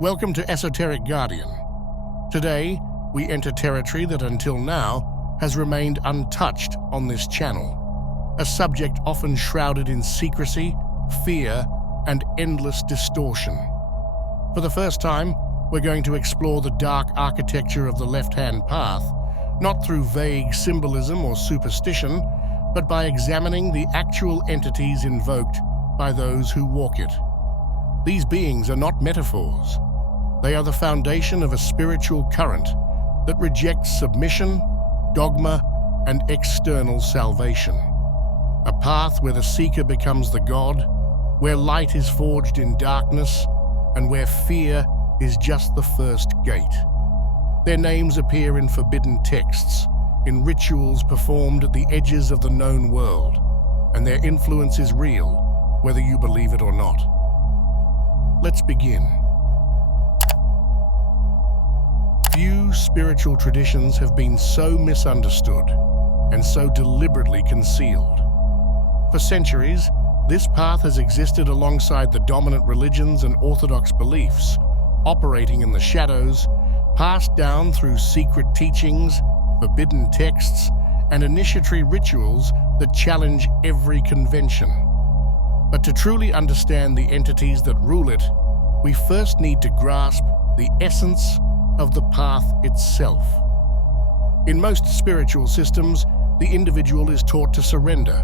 Welcome to Esoteric Guardian. Today, we enter territory that until now has remained untouched on this channel, a subject often shrouded in secrecy, fear, and endless distortion. For the first time, we're going to explore the dark architecture of the left-hand path, not through vague symbolism or superstition, but by examining the actual entities invoked by those who walk it. These beings are not metaphors. They are the foundation of a spiritual current that rejects submission, dogma, and external salvation. A path where the seeker becomes the god, where light is forged in darkness, and where fear is just the first gate. Their names appear in forbidden texts, in rituals performed at the edges of the known world, and their influence is real, whether you believe it or not. Let's begin. Few spiritual traditions have been so misunderstood and so deliberately concealed. For centuries, this path has existed alongside the dominant religions and orthodox beliefs, operating in the shadows, passed down through secret teachings, forbidden texts, and initiatory rituals that challenge every convention. But to truly understand the entities that rule it, we first need to grasp the essence of the path itself. In most spiritual systems, the individual is taught to surrender,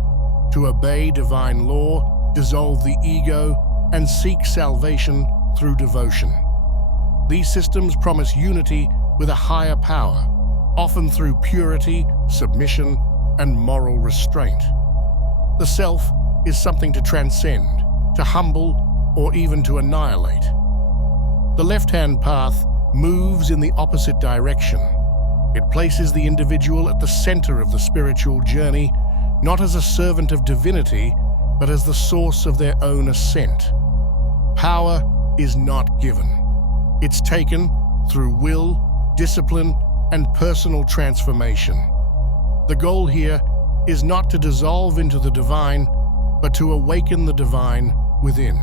to obey divine law, dissolve the ego, and seek salvation through devotion. These systems promise unity with a higher power, often through purity, submission, and moral restraint. The self is something to transcend, to humble, or even to annihilate. The left-hand path moves in the opposite direction. It places the individual at the center of the spiritual journey, not as a servant of divinity, but as the source of their own ascent. Power is not given. It's taken through will, discipline, and personal transformation. The goal here is not to dissolve into the divine, but to awaken the divine within.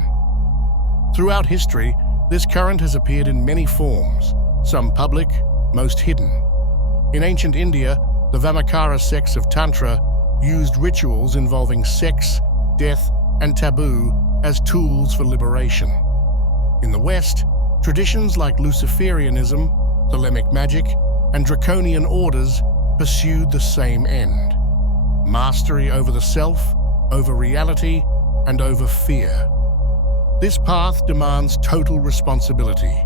Throughout history, this current has appeared in many forms, some public, most hidden. In ancient India, the Vamakara sects of Tantra used rituals involving sex, death, and taboo as tools for liberation. In the West, traditions like Luciferianism, Thelemic magic, and draconian orders pursued the same end: mastery over the self, over reality, and over fear. This path demands total responsibility.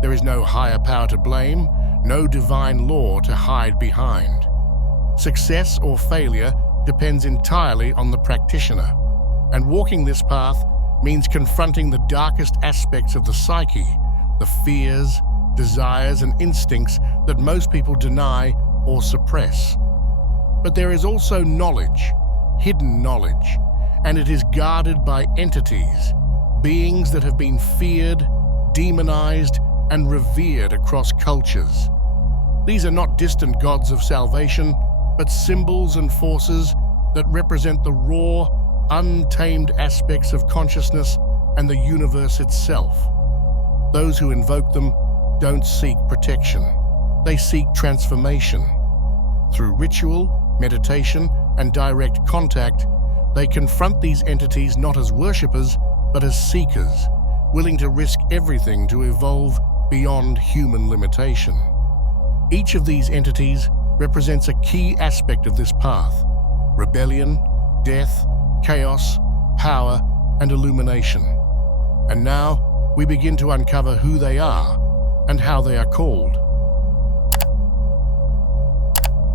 There is no higher power to blame, no divine law to hide behind. Success or failure depends entirely on the practitioner, and walking this path means confronting the darkest aspects of the psyche, the fears, desires, and instincts that most people deny or suppress. But there is also knowledge, hidden knowledge, and it is guarded by entities, beings that have been feared, demonized, and revered across cultures. These are not distant gods of salvation, but symbols and forces that represent the raw, untamed aspects of consciousness and the universe itself. Those who invoke them don't seek protection. They seek transformation. Through ritual, meditation, and direct contact, they confront these entities not as worshippers, but as seekers, willing to risk everything to evolve beyond human limitation. Each of these entities represents a key aspect of this path: rebellion, death, chaos, power, and illumination. And now, we begin to uncover who they are and how they are called.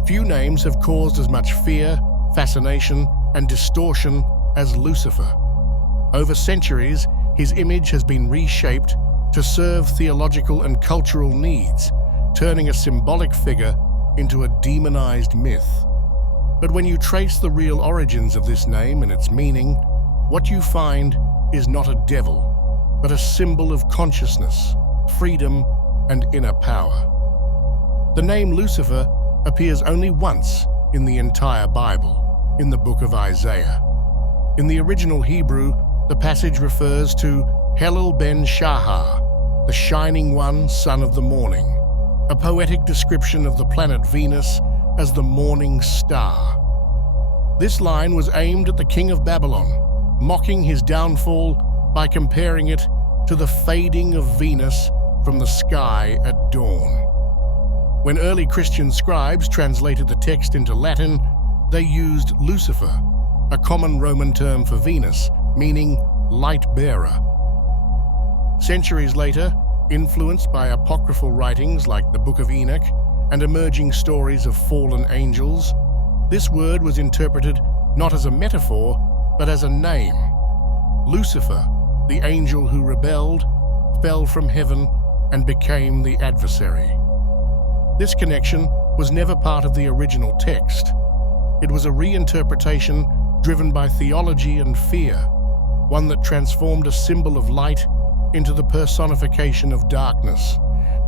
Few names have caused as much fear, fascination, and distortion as Lucifer. Over centuries, his image has been reshaped to serve theological and cultural needs, turning a symbolic figure into a demonized myth. But when you trace the real origins of this name and its meaning, what you find is not a devil, but a symbol of consciousness, freedom, and inner power. The name Lucifer appears only once in the entire Bible, in the book of Isaiah. In the original Hebrew, the passage refers to Helel ben Shahar, the shining one, son of the morning, a poetic description of the planet Venus as the morning star. This line was aimed at the king of Babylon, mocking his downfall by comparing it to the fading of Venus from the sky at dawn. When early Christian scribes translated the text into Latin, they used Lucifer, a common Roman term for Venus, meaning light bearer. Centuries later, influenced by apocryphal writings like the Book of Enoch and emerging stories of fallen angels, this word was interpreted not as a metaphor, but as a name. Lucifer, the angel who rebelled, fell from heaven and became the adversary. This connection was never part of the original text. It was a reinterpretation driven by theology and fear, one that transformed a symbol of light into the personification of darkness.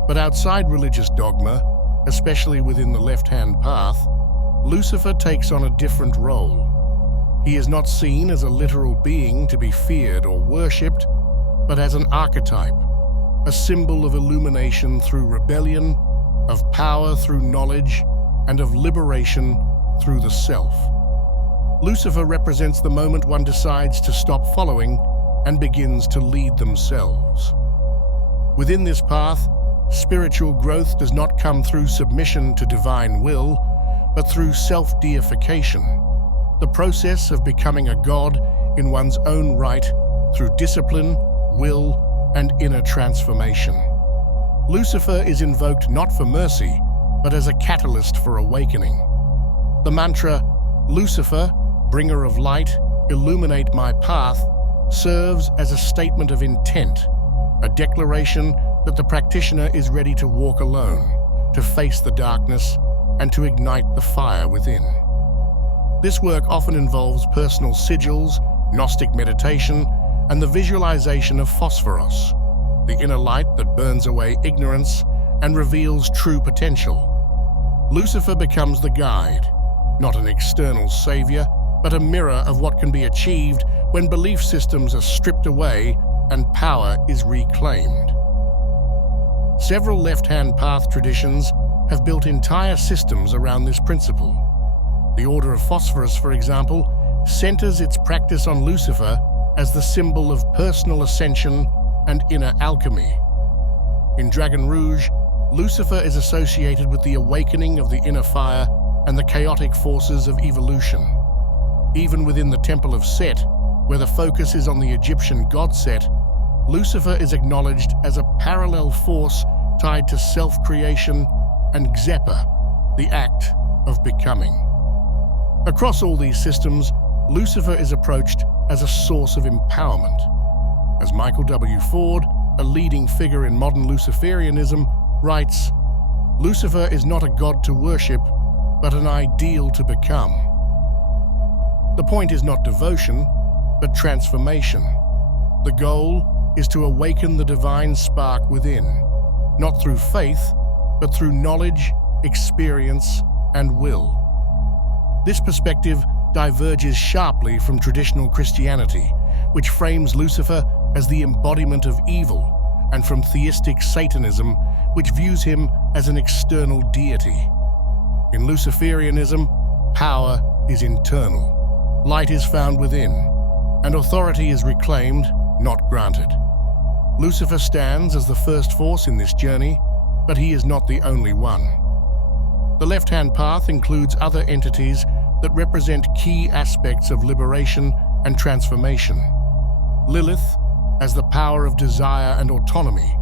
But outside religious dogma, especially within the left-hand path, Lucifer takes on a different role. He is not seen as a literal being to be feared or worshipped, but as an archetype, a symbol of illumination through rebellion, of power through knowledge, and of liberation through the self. Lucifer represents the moment one decides to stop following and begins to lead themselves. Within this path, spiritual growth does not come through submission to divine will, but through self-deification, the process of becoming a god in one's own right through discipline, will, and inner transformation. Lucifer is invoked not for mercy, but as a catalyst for awakening. The mantra, "Lucifer, bringer of light, illuminate my path," serves as a statement of intent, a declaration that the practitioner is ready to walk alone, to face the darkness, and to ignite the fire within. This work often involves personal sigils, Gnostic meditation, and the visualization of Phosphoros, the inner light that burns away ignorance and reveals true potential. Lucifer becomes the guide, not an external savior, but a mirror of what can be achieved when belief systems are stripped away and power is reclaimed. Several left-hand path traditions have built entire systems around this principle. The Order of Phosphorus, for example, centers its practice on Lucifer as the symbol of personal ascension and inner alchemy. In Dragon Rouge, Lucifer is associated with the awakening of the inner fire and the chaotic forces of evolution. Even within the Temple of Set, where the focus is on the Egyptian god Set, Lucifer is acknowledged as a parallel force tied to self-creation and Xepa, the act of becoming. Across all these systems, Lucifer is approached as a source of empowerment. As Michael W. Ford, a leading figure in modern Luciferianism, writes, "Lucifer is not a god to worship, but an ideal to become." The point is not devotion, but transformation. The goal is to awaken the divine spark within, not through faith, but through knowledge, experience, and will. This perspective diverges sharply from traditional Christianity, which frames Lucifer as the embodiment of evil, and from theistic Satanism, which views him as an external deity. In Luciferianism, power is internal, light is found within, and authority is reclaimed, not granted. Lucifer stands as the first force in this journey, but he is not the only one. The left-hand path includes other entities that represent key aspects of liberation and transformation. Lilith as the power of desire and autonomy,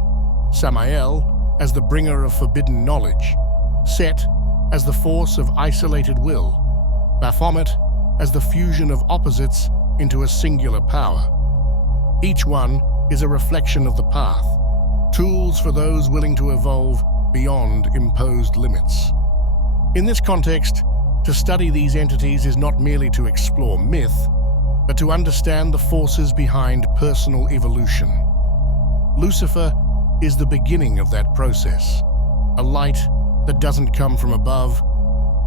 Samael as the bringer of forbidden knowledge, Set as the force of isolated will, Baphomet as the fusion of opposites into a singular power. Each one is a reflection of the path, tools for those willing to evolve beyond imposed limits. In this context, to study these entities is not merely to explore myth, but to understand the forces behind personal evolution. Lucifer is the beginning of that process, a light that doesn't come from above,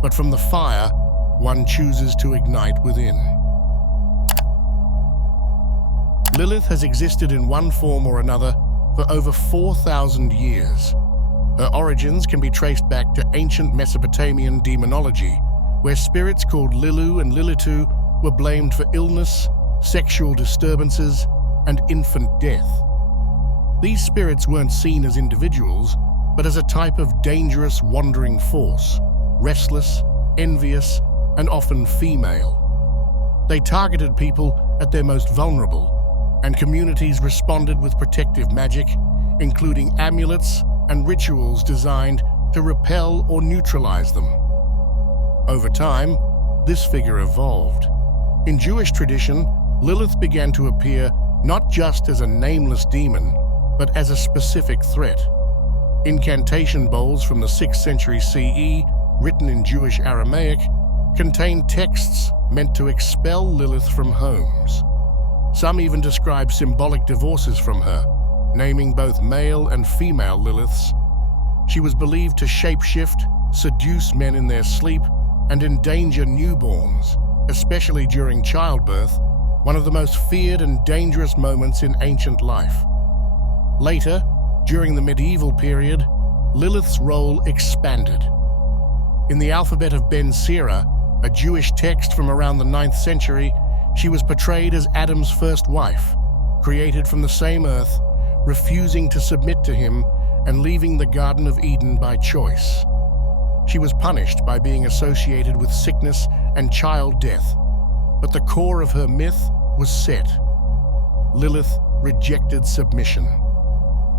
but from the fire one chooses to ignite within. Lilith has existed in one form or another for over 4,000 years. Her origins can be traced back to ancient Mesopotamian demonology, where spirits called Lilu and Lilitu were blamed for illness, sexual disturbances, and infant death. These spirits weren't seen as individuals, but as a type of dangerous wandering force, restless, envious, and often female. They targeted people at their most vulnerable, and communities responded with protective magic, including amulets and rituals designed to repel or neutralize them. Over time, this figure evolved. In Jewish tradition, Lilith began to appear not just as a nameless demon, but as a specific threat. Incantation bowls from the 6th century CE, written in Jewish Aramaic, contained texts meant to expel Lilith from homes. Some even describe symbolic divorces from her, naming both male and female Liliths. She was believed to shapeshift, seduce men in their sleep, and endanger newborns, especially during childbirth, one of the most feared and dangerous moments in ancient life. Later, during the medieval period, Lilith's role expanded. In the alphabet of Ben Sira, a Jewish text from around the 9th century, she was portrayed as Adam's first wife, created from the same earth, refusing to submit to him and leaving the Garden of Eden by choice. She was punished by being associated with sickness and child death, but the core of her myth was Set. Lilith rejected submission.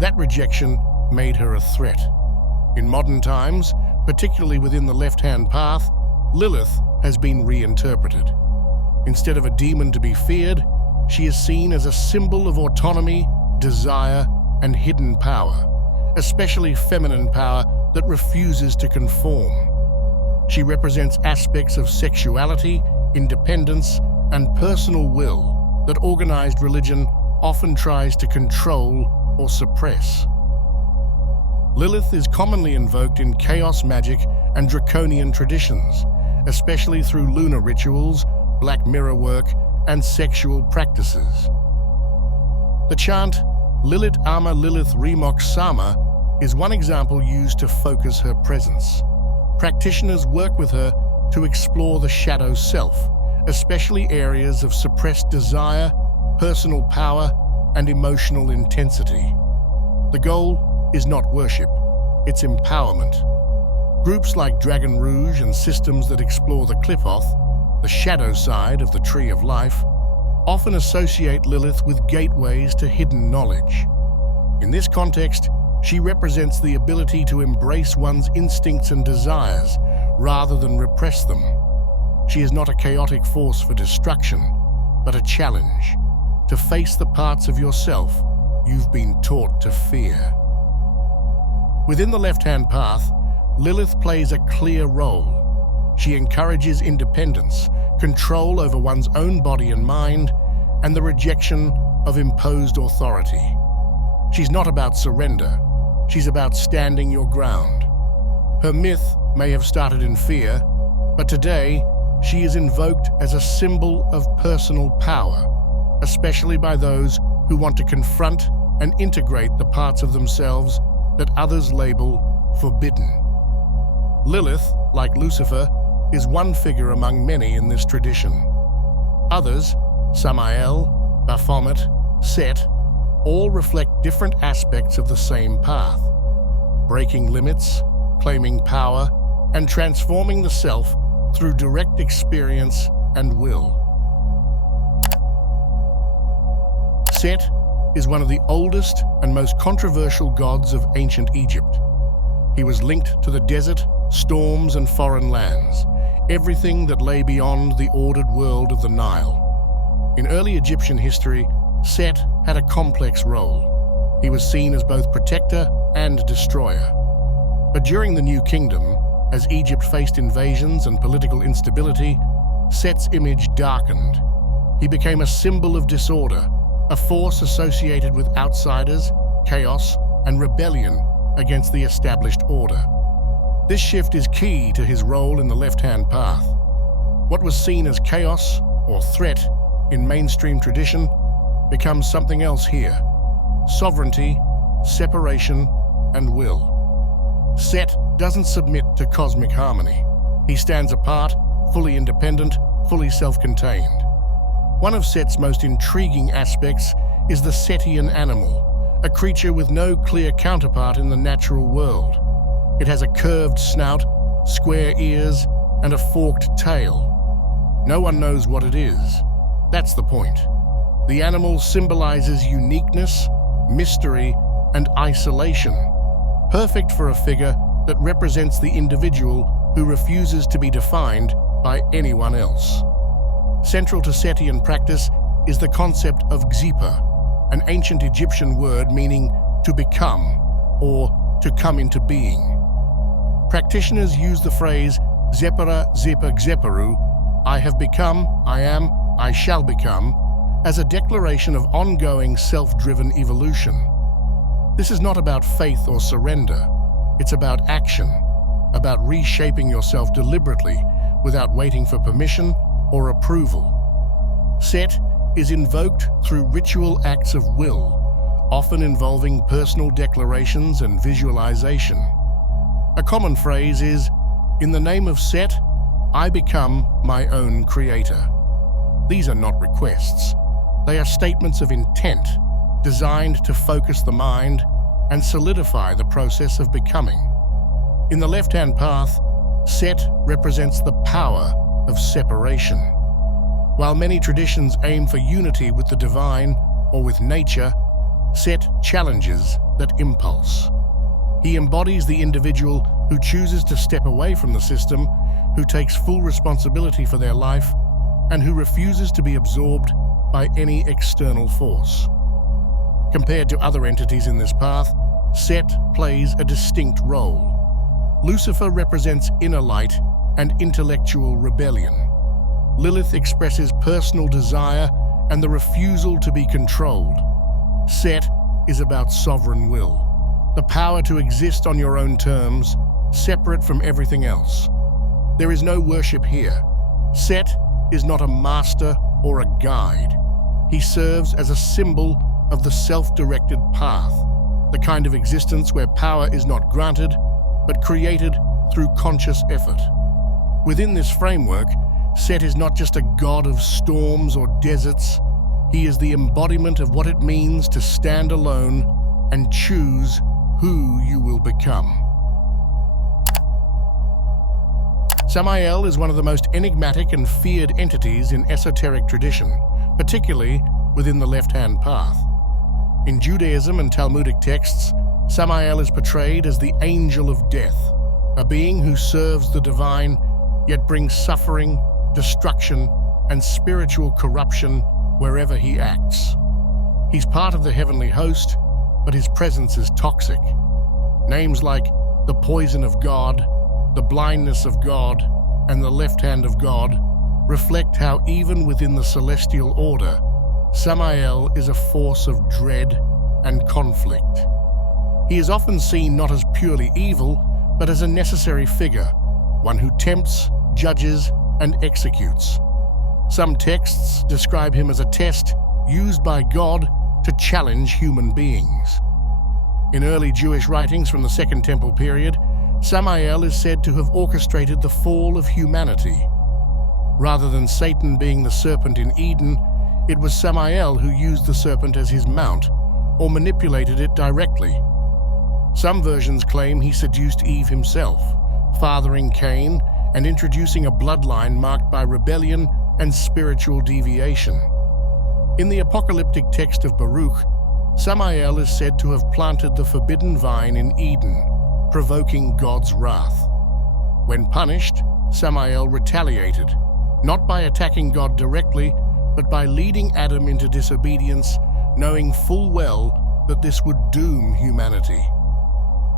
That rejection made her a threat. In modern times, particularly within the left-hand path, Lilith has been reinterpreted. Instead of a demon to be feared, she is seen as a symbol of autonomy, desire, and hidden power, especially feminine power that refuses to conform. She represents aspects of sexuality, independence, and personal will that organized religion often tries to control or suppress. Lilith is commonly invoked in chaos magic and draconian traditions, especially through lunar rituals, black mirror work, and sexual practices. The chant, Lilith Ama Lilith Remok Sama, is one example used to focus her presence. Practitioners work with her to explore the shadow self, especially areas of suppressed desire, personal power, and emotional intensity. The goal is not worship, it's empowerment. Groups like Dragon Rouge and systems that explore the Qliphoth, the shadow side of the Tree of Life, often associate Lilith with gateways to hidden knowledge. In this context, she represents the ability to embrace one's instincts and desires rather than repress them. She is not a chaotic force for destruction, but a challenge to face the parts of yourself you've been taught to fear. Within the left-hand path, Lilith plays a clear role. She encourages independence, control over one's own body and mind, and the rejection of imposed authority. She's not about surrender. She's about standing your ground. Her myth may have started in fear, but today she is invoked as a symbol of personal power, especially by those who want to confront and integrate the parts of themselves that others label forbidden. Lilith, like Lucifer, is one figure among many in this tradition. Others, Samael, Baphomet, Set, all reflect different aspects of the same path, breaking limits, claiming power, and transforming the self through direct experience and will. Set is one of the oldest and most controversial gods of ancient Egypt. He was linked to the desert, storms, and foreign lands, everything that lay beyond the ordered world of the Nile. In early Egyptian history, Set had a complex role. He was seen as both protector and destroyer. But during the New Kingdom, as Egypt faced invasions and political instability, Set's image darkened. He became a symbol of disorder, a force associated with outsiders, chaos, and rebellion against the established order. This shift is key to his role in the left-hand path. What was seen as chaos or threat in mainstream tradition becomes something else here: sovereignty separation, and will. Set doesn't submit to cosmic harmony. He stands apart, fully independent, fully self-contained. One of Set's most intriguing aspects is the Setian animal, a creature with no clear counterpart in the natural world. It has a curved snout, square ears, and a forked tail. No one knows what it is. That's the point. The animal symbolizes uniqueness, mystery, and isolation, perfect for a figure that represents the individual who refuses to be defined by anyone else. Central to Setian practice is the concept of Xipa, an ancient Egyptian word meaning to become or to come into being. Practitioners use the phrase Zepara Zepa Xeparu, I have become, I am, I shall become, as a declaration of ongoing self-driven evolution. This is not about faith or surrender. It's about action, about reshaping yourself deliberately without waiting for permission or approval. Set is invoked through ritual acts of will, often involving personal declarations and visualization. A common phrase is, "In the name of Set, I become my own creator." These are not requests. They are statements of intent, designed to focus the mind and solidify the process of becoming. In the left-hand path, Set represents the power of separation. While many traditions aim for unity with the divine or with nature, Set challenges that impulse. He embodies the individual who chooses to step away from the system, who takes full responsibility for their life, and who refuses to be absorbed by any external force. Compared to other entities in this path, Set plays a distinct role. Lucifer represents inner light and intellectual rebellion. Lilith expresses personal desire and the refusal to be controlled. Set is about sovereign will, the power to exist on your own terms, separate from everything else. There is no worship here. Set is not a master or a guide. He serves as a symbol of the self-directed path, the kind of existence where power is not granted, but created through conscious effort. Within this framework, Set is not just a god of storms or deserts. He is the embodiment of what it means to stand alone and choose who you will become. Samael is one of the most enigmatic and feared entities in esoteric tradition, particularly within the left-hand path. In Judaism and Talmudic texts, Samael is portrayed as the angel of death, a being who serves the divine, yet brings suffering, destruction, and spiritual corruption wherever he acts. He's part of the heavenly host, but his presence is toxic. Names like the poison of God, the blindness of God, and the left hand of God reflect how even within the celestial order, Samael is a force of dread and conflict. He is often seen not as purely evil, but as a necessary figure, one who tempts, judges, and executes. Some texts describe him as a test used by God to challenge human beings. In early Jewish writings from the Second Temple period, Samael is said to have orchestrated the fall of humanity. Rather than Satan being the serpent in Eden, it was Samael who used the serpent as his mount, or manipulated it directly. Some versions claim he seduced Eve himself, fathering Cain and introducing a bloodline marked by rebellion and spiritual deviation. In the apocalyptic text of Baruch, Samael is said to have planted the forbidden vine in Eden, provoking God's wrath. When punished, Samael retaliated, not by attacking God directly, but by leading Adam into disobedience, knowing full well that this would doom humanity.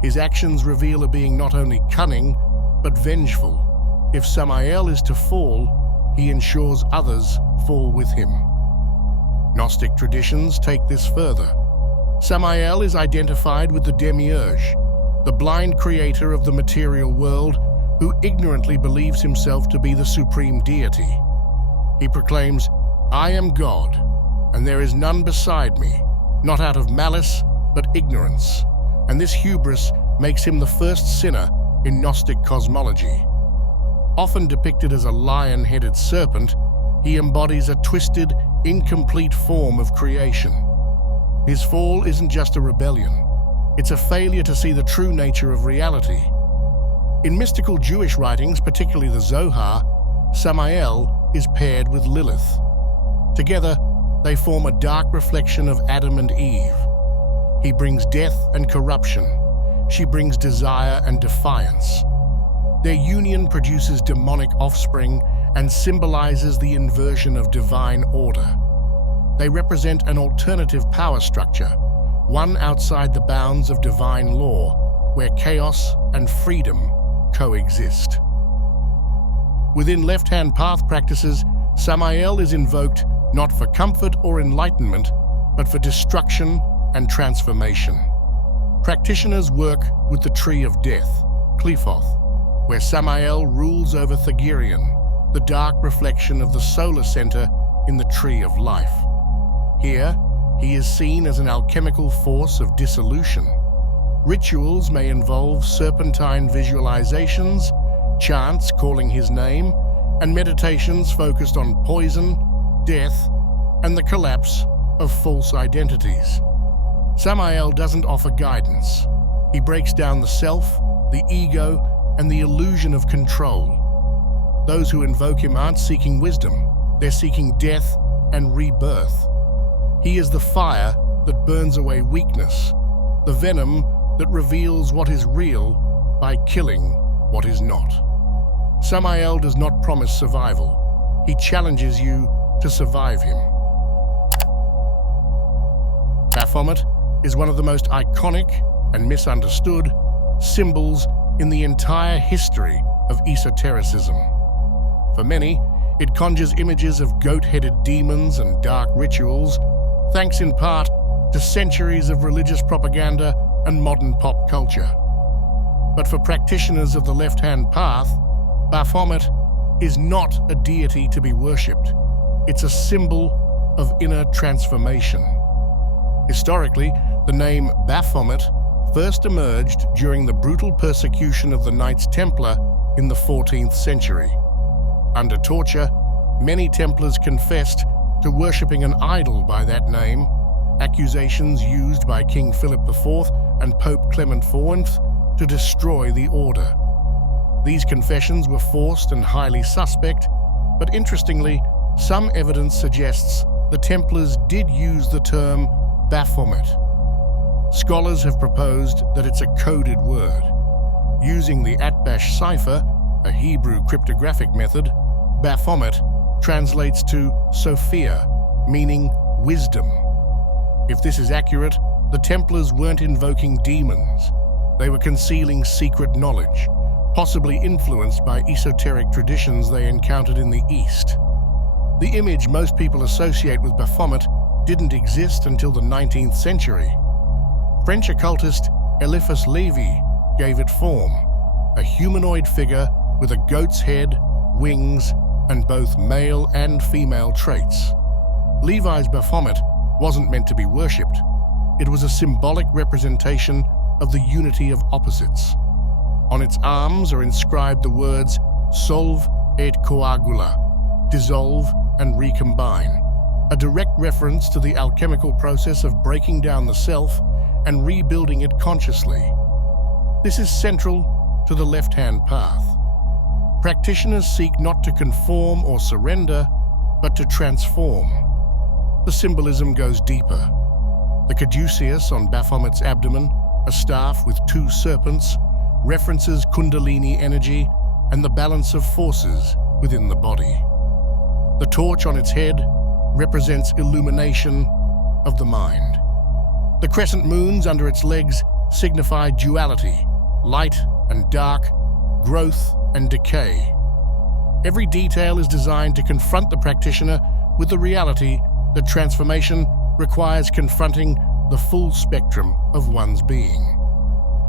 His actions reveal a being not only cunning, but vengeful. If Samael is to fall, he ensures others fall with him. Gnostic traditions take this further. Samael is identified with the demiurge, the blind creator of the material world who ignorantly believes himself to be the supreme deity. He proclaims, "I am God, and there is none beside me," not out of malice, but ignorance, and this hubris makes him the first sinner in Gnostic cosmology. Often depicted as a lion-headed serpent, he embodies a twisted, incomplete form of creation. His fall isn't just a rebellion, it's a failure to see the true nature of reality. In mystical Jewish writings, particularly the Zohar, Samael is paired with Lilith. Together, they form a dark reflection of Adam and Eve. He brings death and corruption. She brings desire and defiance. Their union produces demonic offspring and symbolizes the inversion of divine order. They represent an alternative power structure, one outside the bounds of divine law, where chaos and freedom coexist. Within left-hand path practices, Samael is invoked not for comfort or enlightenment, but for destruction and transformation. Practitioners work with the Tree of Death, Qliphoth, where Samael rules over Thagirion, the dark reflection of the solar center in the Tree of Life. Here, he is seen as an alchemical force of dissolution. Rituals may involve serpentine visualizations, chants calling his name, and meditations focused on poison, death, and the collapse of false identities. Samael doesn't offer guidance. He breaks down the self, the ego, and the illusion of control. Those who invoke him aren't seeking wisdom, they're seeking death and rebirth. He is the fire that burns away weakness, the venom that reveals what is real by killing what is not. Samael does not promise survival. He challenges you to survive him. Baphomet is one of the most iconic and misunderstood symbols in the entire history of esotericism. For many, it conjures images of goat-headed demons and dark rituals, thanks in part to centuries of religious propaganda and modern pop culture. But for practitioners of the left-hand path, Baphomet is not a deity to be worshipped. It's a symbol of inner transformation. Historically, the name Baphomet first emerged during the brutal persecution of the Knights Templar in the 14th century. Under torture, many Templars confessed to worshipping an idol by that name, accusations used by King Philip IV and Pope Clement IV to destroy the order. These confessions were forced and highly suspect, but interestingly, some evidence suggests the Templars did use the term Baphomet. Scholars have proposed that it's a coded word. Using the Atbash cipher, a Hebrew cryptographic method, Baphomet translates to Sophia, meaning wisdom. If this is accurate, the Templars weren't invoking demons. They were concealing secret knowledge, possibly influenced by esoteric traditions they encountered in the East. The image most people associate with Baphomet didn't exist until the 19th century. French occultist Eliphas Lévy gave it form, a humanoid figure with a goat's head, wings, and both male and female traits. Lévy's Baphomet wasn't meant to be worshipped. It was a symbolic representation of the unity of opposites. On its arms are inscribed the words solve et coagula, dissolve and recombine, a direct reference to the alchemical process of breaking down the self and rebuilding it consciously. This is central to the left-hand path. Practitioners seek not to conform or surrender, but to transform. The symbolism goes deeper. The caduceus on Baphomet's abdomen, a staff with two serpents, references Kundalini energy and the balance of forces within the body. The torch on its head represents illumination of the mind. The crescent moons under its legs signify duality, light and dark, growth and decay. Every detail is designed to confront the practitioner with the reality that transformation requires confronting the full spectrum of one's being.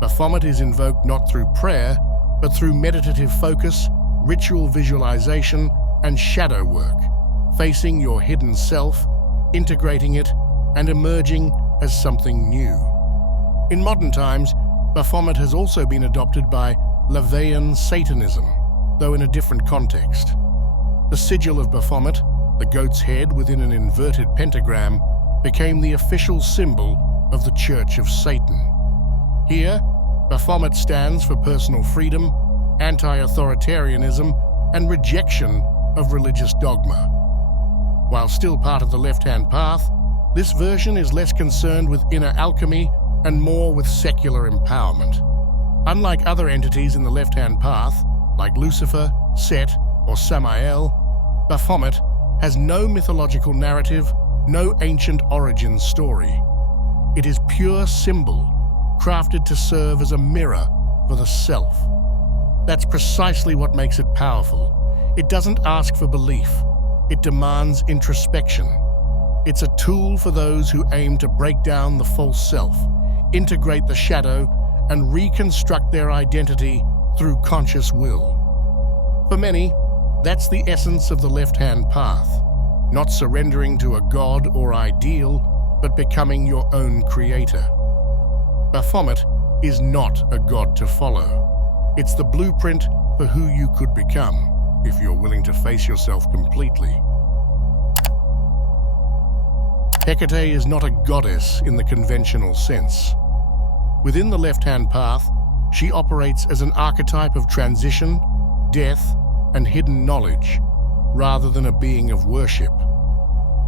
Baphomet is invoked not through prayer, but through meditative focus, ritual visualization, and shadow work, facing your hidden self, integrating it, and emerging as something new. In modern times, Baphomet has also been adopted by Levian Satanism, though in a different context. The sigil of Baphomet, the goat's head within an inverted pentagram, became the official symbol of the Church of Satan. Here, Baphomet stands for personal freedom, anti-authoritarianism, and rejection of religious dogma. While still part of the left-hand path, this version is less concerned with inner alchemy and more with secular empowerment. Unlike other entities in the left-hand path, like Lucifer, Set, or Samael, Baphomet has no mythological narrative, no ancient origin story. It is pure symbol, crafted to serve as a mirror for the self. That's precisely what makes it powerful. It doesn't ask for belief. It demands introspection. It's a tool for those who aim to break down the false self, integrate the shadow, and reconstruct their identity through conscious will. For many, that's the essence of the left-hand path, not surrendering to a god or ideal, but becoming your own creator. Baphomet is not a god to follow. It's the blueprint for who you could become, if you're willing to face yourself completely. Hecate is not a goddess in the conventional sense. Within the left-hand path, she operates as an archetype of transition, death, and hidden knowledge, rather than a being of worship.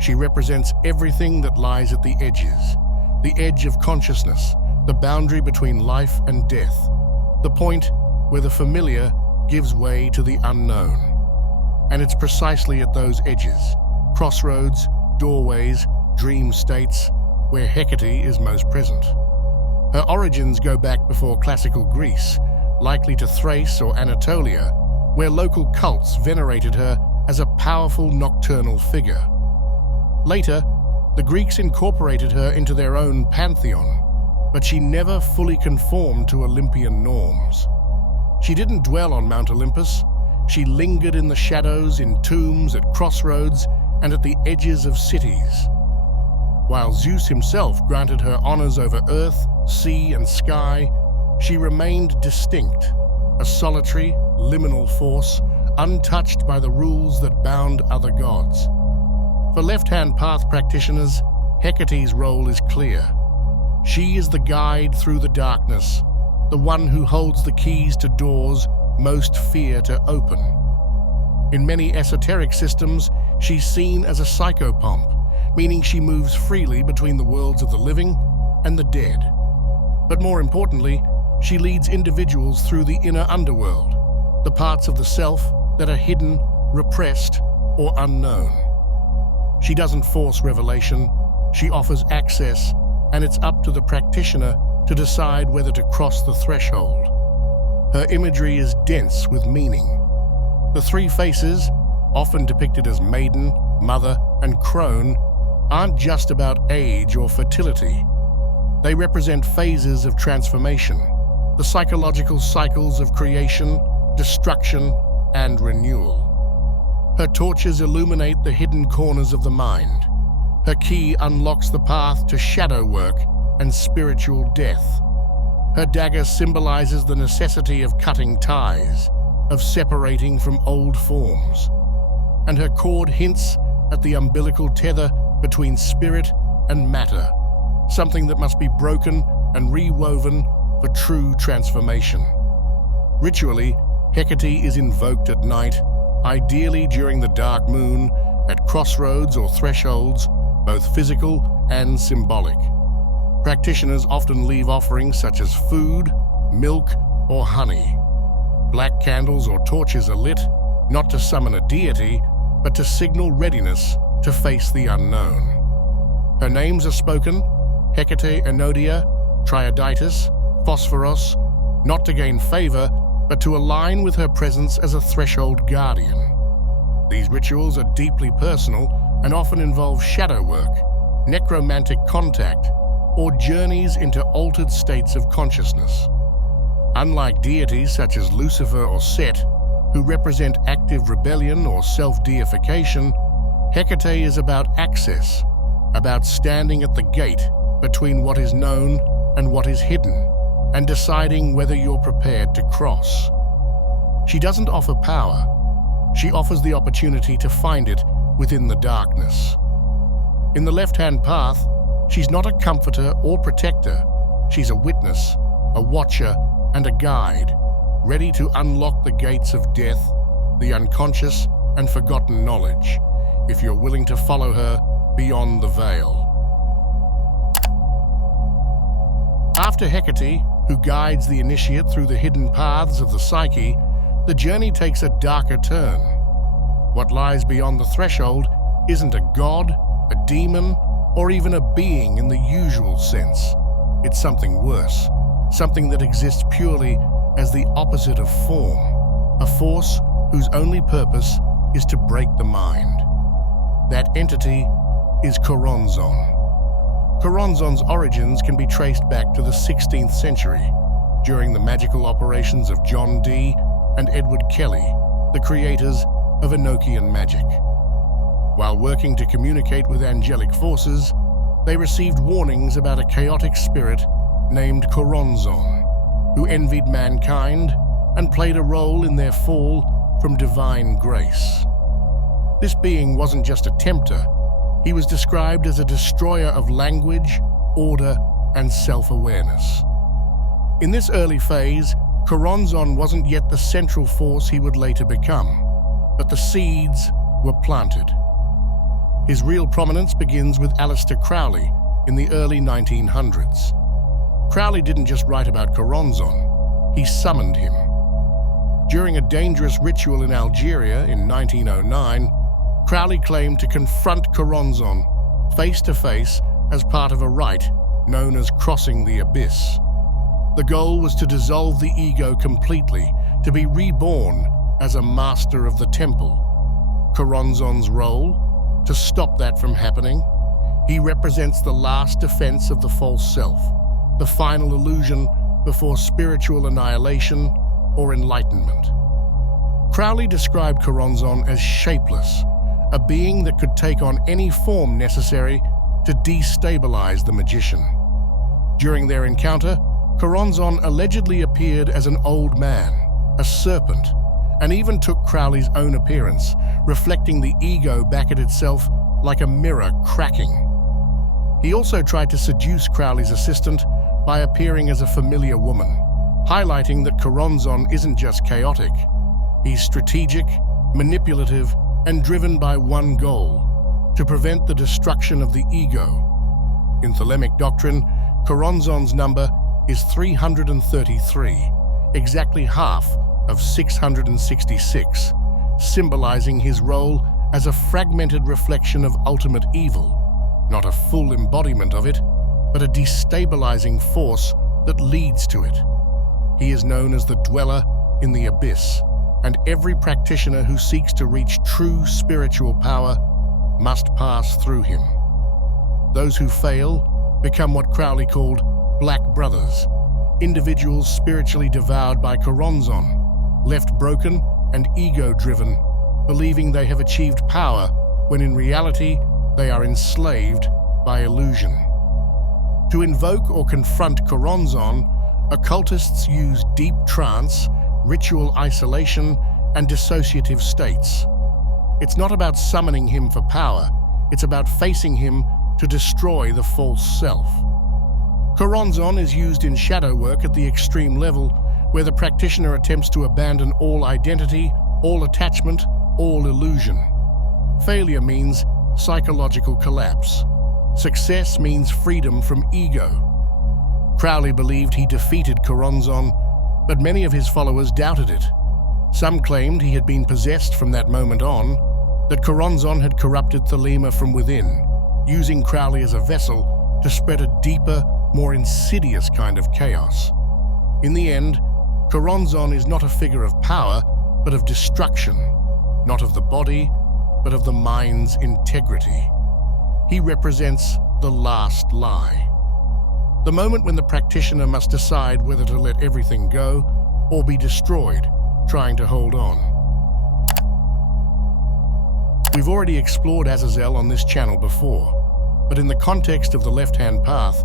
She represents everything that lies at the edges, the edge of consciousness, the boundary between life and death, the point where the familiar gives way to the unknown. And it's precisely at those edges, crossroads, doorways, dream states, where Hecate is most present. Her origins go back before classical Greece, likely to Thrace or Anatolia, where local cults venerated her as a powerful nocturnal figure. Later, the Greeks incorporated her into their own pantheon, but she never fully conformed to Olympian norms. She didn't dwell on Mount Olympus. She lingered in the shadows, in tombs, at crossroads, and at the edges of cities. While Zeus himself granted her honors over earth, sea, and sky, she remained distinct, a solitary, liminal force, untouched by the rules that bound other gods. For left-hand path practitioners, Hecate's role is clear. She is the guide through the darkness, the one who holds the keys to doors most fear to open. In many esoteric systems, she's seen as a psychopomp, meaning she moves freely between the worlds of the living and the dead. But more importantly, she leads individuals through the inner underworld, the parts of the self that are hidden, repressed, or unknown. She doesn't force revelation, she offers access, and it's up to the practitioner to decide whether to cross the threshold. Her imagery is dense with meaning. The three faces, often depicted as maiden, mother, and crone, aren't just about age or fertility. They represent phases of transformation, the psychological cycles of creation, destruction, and renewal. Her torches illuminate the hidden corners of the mind. Her key unlocks the path to shadow work and spiritual death. Her dagger symbolizes the necessity of cutting ties, of separating from old forms. And her cord hints at the umbilical tether between spirit and matter, something that must be broken and rewoven for true transformation. Ritually, Hecate is invoked at night, ideally during the dark moon, at crossroads or thresholds, both physical and symbolic. Practitioners often leave offerings such as food, milk, or honey. Black candles or torches are lit, not to summon a deity, but to signal readiness to face the unknown. Her names are spoken: Hecate, Enodia, Triaditis, Phosphoros, not to gain favor, but to align with her presence as a threshold guardian. These rituals are deeply personal and often involve shadow work, necromantic contact, or journeys into altered states of consciousness. Unlike deities such as Lucifer or Set, who represent active rebellion or self-deification, Hecate is about access, about standing at the gate between what is known and what is hidden, and deciding whether you're prepared to cross. She doesn't offer power. She offers the opportunity to find it within the darkness. In the left-hand path, she's not a comforter or protector. She's a witness, a watcher, and a guide, ready to unlock the gates of death, the unconscious, and forgotten knowledge, if you're willing to follow her beyond the veil. After Hecate, who guides the initiate through the hidden paths of the psyche, the journey takes a darker turn. What lies beyond the threshold isn't a god, a demon, or even a being in the usual sense. It's something worse, something that exists purely as the opposite of form, a force whose only purpose is to break the mind. That entity is Choronzon. Choronzon's origins can be traced back to the 16th century, during the magical operations of John Dee and Edward Kelly, the creators of Enochian magic. While working to communicate with angelic forces, they received warnings about a chaotic spirit named Choronzon, who envied mankind and played a role in their fall from divine grace. This being wasn't just a tempter. He was described as a destroyer of language, order, and self-awareness. In this early phase, Choronzon wasn't yet the central force he would later become, but the seeds were planted. His real prominence begins with Aleister Crowley in the early 1900s. Crowley didn't just write about Choronzon, he summoned him. During a dangerous ritual in Algeria in 1909, Crowley claimed to confront Choronzon face to face as part of a rite known as crossing the abyss. The goal was to dissolve the ego completely, to be reborn as a master of the temple. Choronzon's role? To stop that from happening. He represents the last defense of the false self, the final illusion before spiritual annihilation or enlightenment. Crowley described Choronzon as shapeless, a being that could take on any form necessary to destabilize the magician. During their encounter, Choronzon allegedly appeared as an old man, a serpent, and even took Crowley's own appearance, reflecting the ego back at itself like a mirror cracking. He also tried to seduce Crowley's assistant by appearing as a familiar woman, highlighting that Choronzon isn't just chaotic. He's strategic, manipulative, and driven by one goal: to prevent the destruction of the ego. In Thelemic doctrine, Choronzon's number is 333, exactly half of 666, symbolizing his role as a fragmented reflection of ultimate evil, not a full embodiment of it, but a destabilizing force that leads to it. He is known as the dweller in the abyss, and every practitioner who seeks to reach true spiritual power must pass through him. Those who fail become what Crowley called Black Brothers, individuals spiritually devoured by Choronzon, left broken and ego-driven, believing they have achieved power when in reality they are enslaved by illusion. To invoke or confront Choronzon, occultists use deep trance, ritual isolation, and dissociative states. It's not about summoning him for power, it's about facing him to destroy the false self. Choronzon is used in shadow work at the extreme level, where the practitioner attempts to abandon all identity, all attachment, all illusion. Failure means psychological collapse. Success means freedom from ego. Crowley believed he defeated Choronzon, but many of his followers doubted it. Some claimed he had been possessed from that moment on, that Choronzon had corrupted Thelema from within, using Crowley as a vessel to spread a deeper, more insidious kind of chaos. In the end, Choronzon is not a figure of power, but of destruction, not of the body, but of the mind's integrity. He represents the last lie. The moment when the practitioner must decide whether to let everything go or be destroyed, trying to hold on. We've already explored Azazel on this channel before, but in the context of the left-hand path,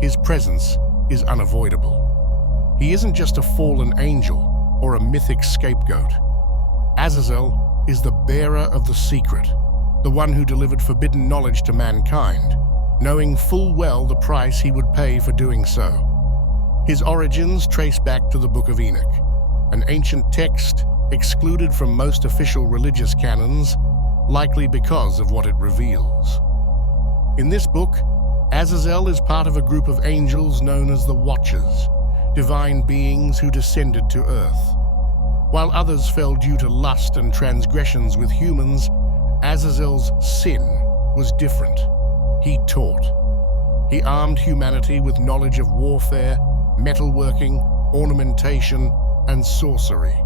his presence is unavoidable. He isn't just a fallen angel or a mythic scapegoat. Azazel is the bearer of the secret, the one who delivered forbidden knowledge to mankind, knowing full well the price he would pay for doing so. His origins trace back to the Book of Enoch, an ancient text excluded from most official religious canons, likely because of what it reveals. In this book, Azazel is part of a group of angels known as the Watchers, divine beings who descended to Earth. While others fell due to lust and transgressions with humans, Azazel's sin was different. He taught. He armed humanity with knowledge of warfare, metalworking, ornamentation, and sorcery.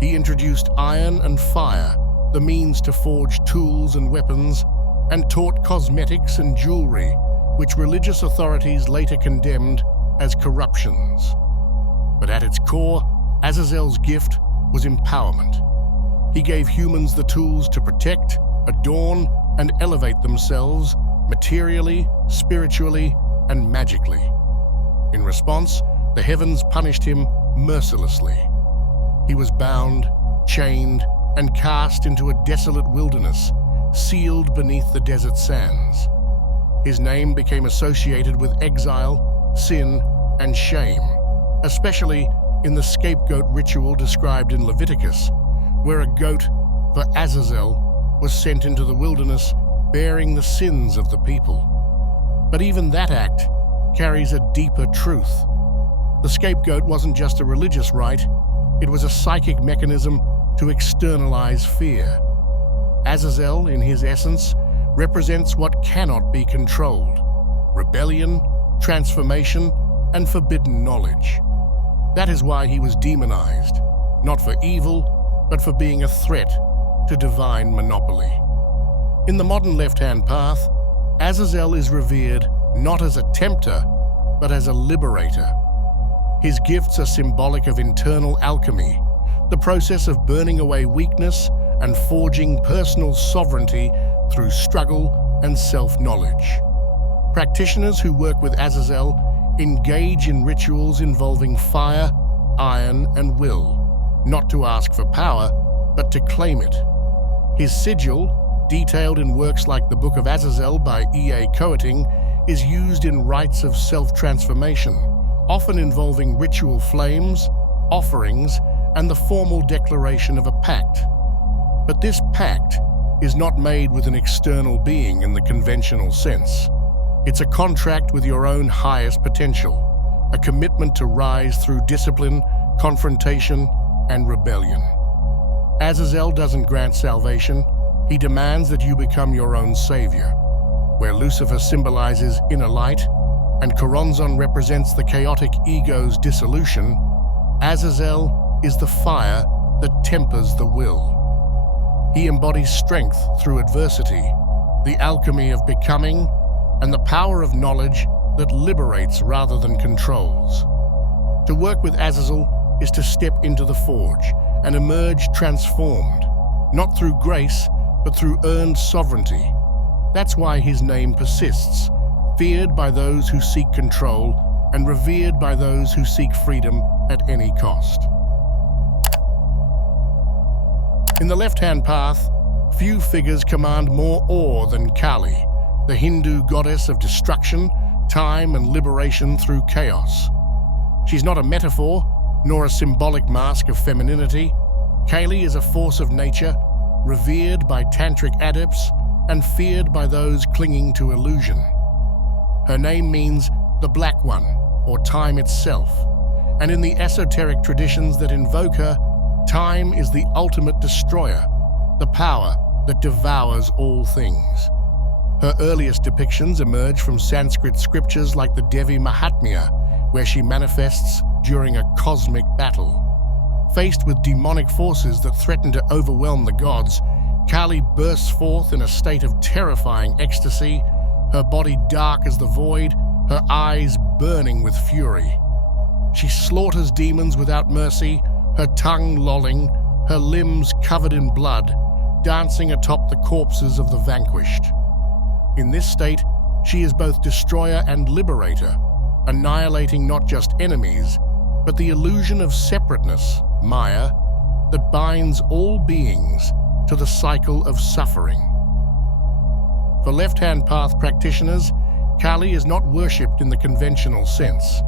He introduced iron and fire, the means to forge tools and weapons, and taught cosmetics and jewelry, which religious authorities later condemned as corruptions. But at its core, Azazel's gift was empowerment. He gave humans the tools to protect, adorn, and elevate themselves materially, spiritually, and magically. In response, the heavens punished him mercilessly. He was bound, chained, and cast into a desolate wilderness, sealed beneath the desert sands. His name became associated with exile, sin, and shame, especially in the scapegoat ritual described in Leviticus, where a goat for Azazel was sent into the wilderness bearing the sins of the people. But even that act carries a deeper truth. The scapegoat wasn't just a religious rite, it was a psychic mechanism to externalize fear. Azazel, in his essence, represents what cannot be controlled: rebellion, transformation, and forbidden knowledge. That is why he was demonized, not for evil, but for being a threat to divine monopoly. In the modern left-hand path, Azazel is revered not as a tempter, but as a liberator. His gifts are symbolic of internal alchemy, the process of burning away weakness and forging personal sovereignty through struggle and self-knowledge. Practitioners who work with Azazel engage in rituals involving fire, iron, and will, not to ask for power, but to claim it. His sigil, detailed in works like the Book of Azazel by E.A. Coating, is used in rites of self-transformation, often involving ritual flames, offerings, and the formal declaration of a pact. But this pact is not made with an external being in the conventional sense. It's a contract with your own highest potential, a commitment to rise through discipline, confrontation, and rebellion. Azazel doesn't grant salvation, he demands that you become your own savior. Where Lucifer symbolizes inner light, and Choronzon represents the chaotic ego's dissolution, Azazel is the fire that tempers the will. He embodies strength through adversity, the alchemy of becoming, and the power of knowledge that liberates rather than controls. To work with Azazel is to step into the forge and emerge transformed, not through grace, but through earned sovereignty. That's why his name persists, feared by those who seek control and revered by those who seek freedom at any cost. In the left-hand path, few figures command more awe than Kali, the Hindu goddess of destruction, time, and liberation through chaos. She's not a metaphor, nor a symbolic mask of femininity. Kali is a force of nature, revered by tantric adepts and feared by those clinging to illusion. Her name means the Black One, or time itself, and in the esoteric traditions that invoke her, time is the ultimate destroyer, the power that devours all things. Her earliest depictions emerge from Sanskrit scriptures like the Devi Mahatmya, where she manifests during a cosmic battle. Faced with demonic forces that threaten to overwhelm the gods, Kali bursts forth in a state of terrifying ecstasy, her body dark as the void, her eyes burning with fury. She slaughters demons without mercy, her tongue lolling, her limbs covered in blood, dancing atop the corpses of the vanquished. In this state, she is both destroyer and liberator, annihilating not just enemies, but the illusion of separateness, Maya, that binds all beings to the cycle of suffering. For left-hand path practitioners, Kali is not worshipped in the conventional sense.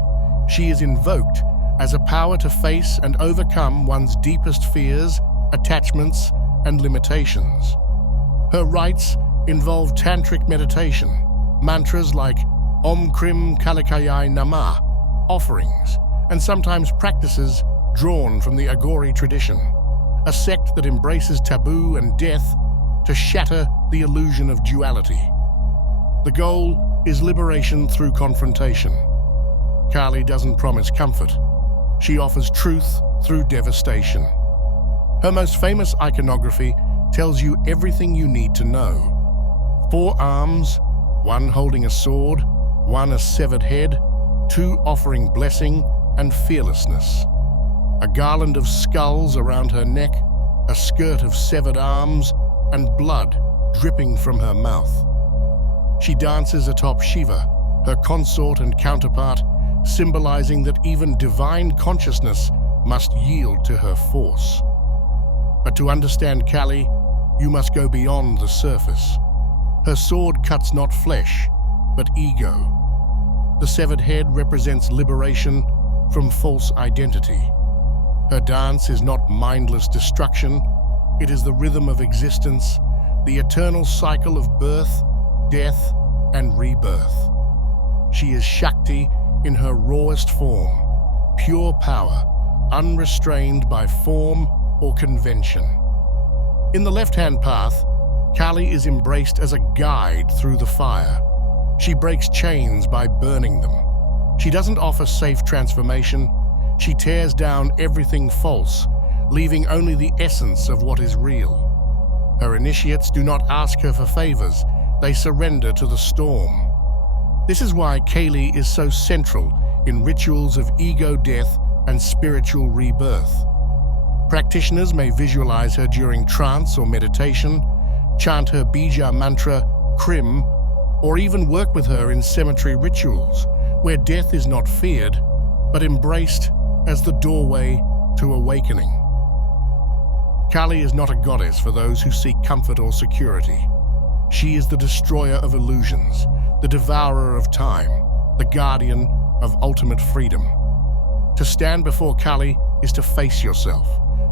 She is invoked as a power to face and overcome one's deepest fears, attachments, and limitations. Her rites involve tantric meditation, mantras like Om Krim Kalikayai Namah, offerings, and sometimes practices drawn from the Agori tradition, a sect that embraces taboo and death to shatter the illusion of duality. The goal is liberation through confrontation. Kali doesn't promise comfort. She offers truth through devastation. Her most famous iconography tells you everything you need to know. 4 arms, 1 holding a sword, 1 a severed head, 2 offering blessing and fearlessness. A garland of skulls around her neck, a skirt of severed arms, and blood dripping from her mouth. She dances atop Shiva, her consort and counterpart, symbolizing that even divine consciousness must yield to her force. But to understand Kali, you must go beyond the surface. Her sword cuts not flesh, but ego. The severed head represents liberation from false identity. Her dance is not mindless destruction, it is the rhythm of existence, the eternal cycle of birth, death, and rebirth. She is Shakti in her rawest form, pure power, unrestrained by form or convention. In the left-hand path, Kali is embraced as a guide through the fire. She breaks chains by burning them. She doesn't offer safe transformation. She tears down everything false, leaving only the essence of what is real. Her initiates do not ask her for favors. They surrender to the storm. This is why Kali is so central in rituals of ego death and spiritual rebirth. Practitioners may visualize her during trance or meditation, chant her bija mantra, Krim, or even work with her in cemetery rituals, where death is not feared, but embraced as the doorway to awakening. Kali is not a goddess for those who seek comfort or security. She is the destroyer of illusions, the devourer of time, the guardian of ultimate freedom. To stand before Kali is to face yourself,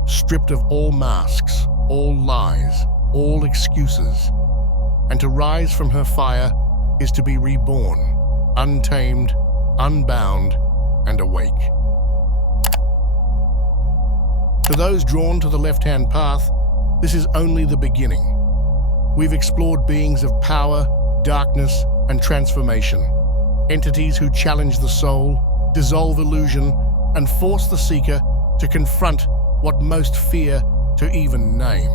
stripped of all masks, all lies, all excuses. And to rise from her fire is to be reborn, untamed, unbound, and awake. To those drawn to the left-hand path, this is only the beginning. We've explored beings of power, darkness, and transformation, entities who challenge the soul, dissolve illusion, and force the seeker to confront what most fear to even name.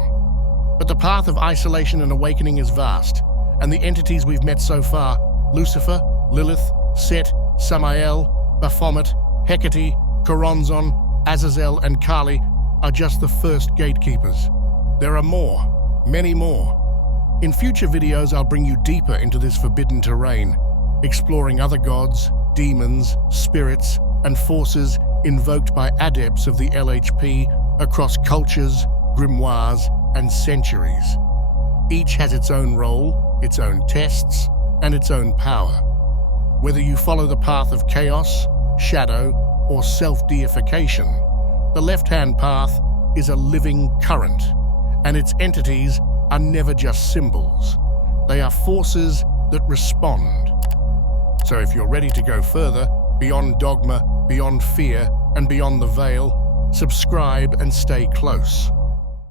But the path of isolation and awakening is vast, and the entities we've met so far, Lucifer, Lilith, Set, Samael, Baphomet, Hecate, Choronzon, Azazel, and Kali, are just the first gatekeepers. There are more, many more. In future videos, I'll bring you deeper into this forbidden terrain, exploring other gods, demons, spirits, and forces invoked by adepts of the LHP across cultures, grimoires, and centuries. Each has its own role, its own tests, and its own power. Whether you follow the path of chaos, shadow, or self-deification, the left-hand path is a living current, and its entities are never just symbols. They are forces that respond. So if you're ready to go further, beyond dogma, beyond fear, and beyond the veil, subscribe and stay close.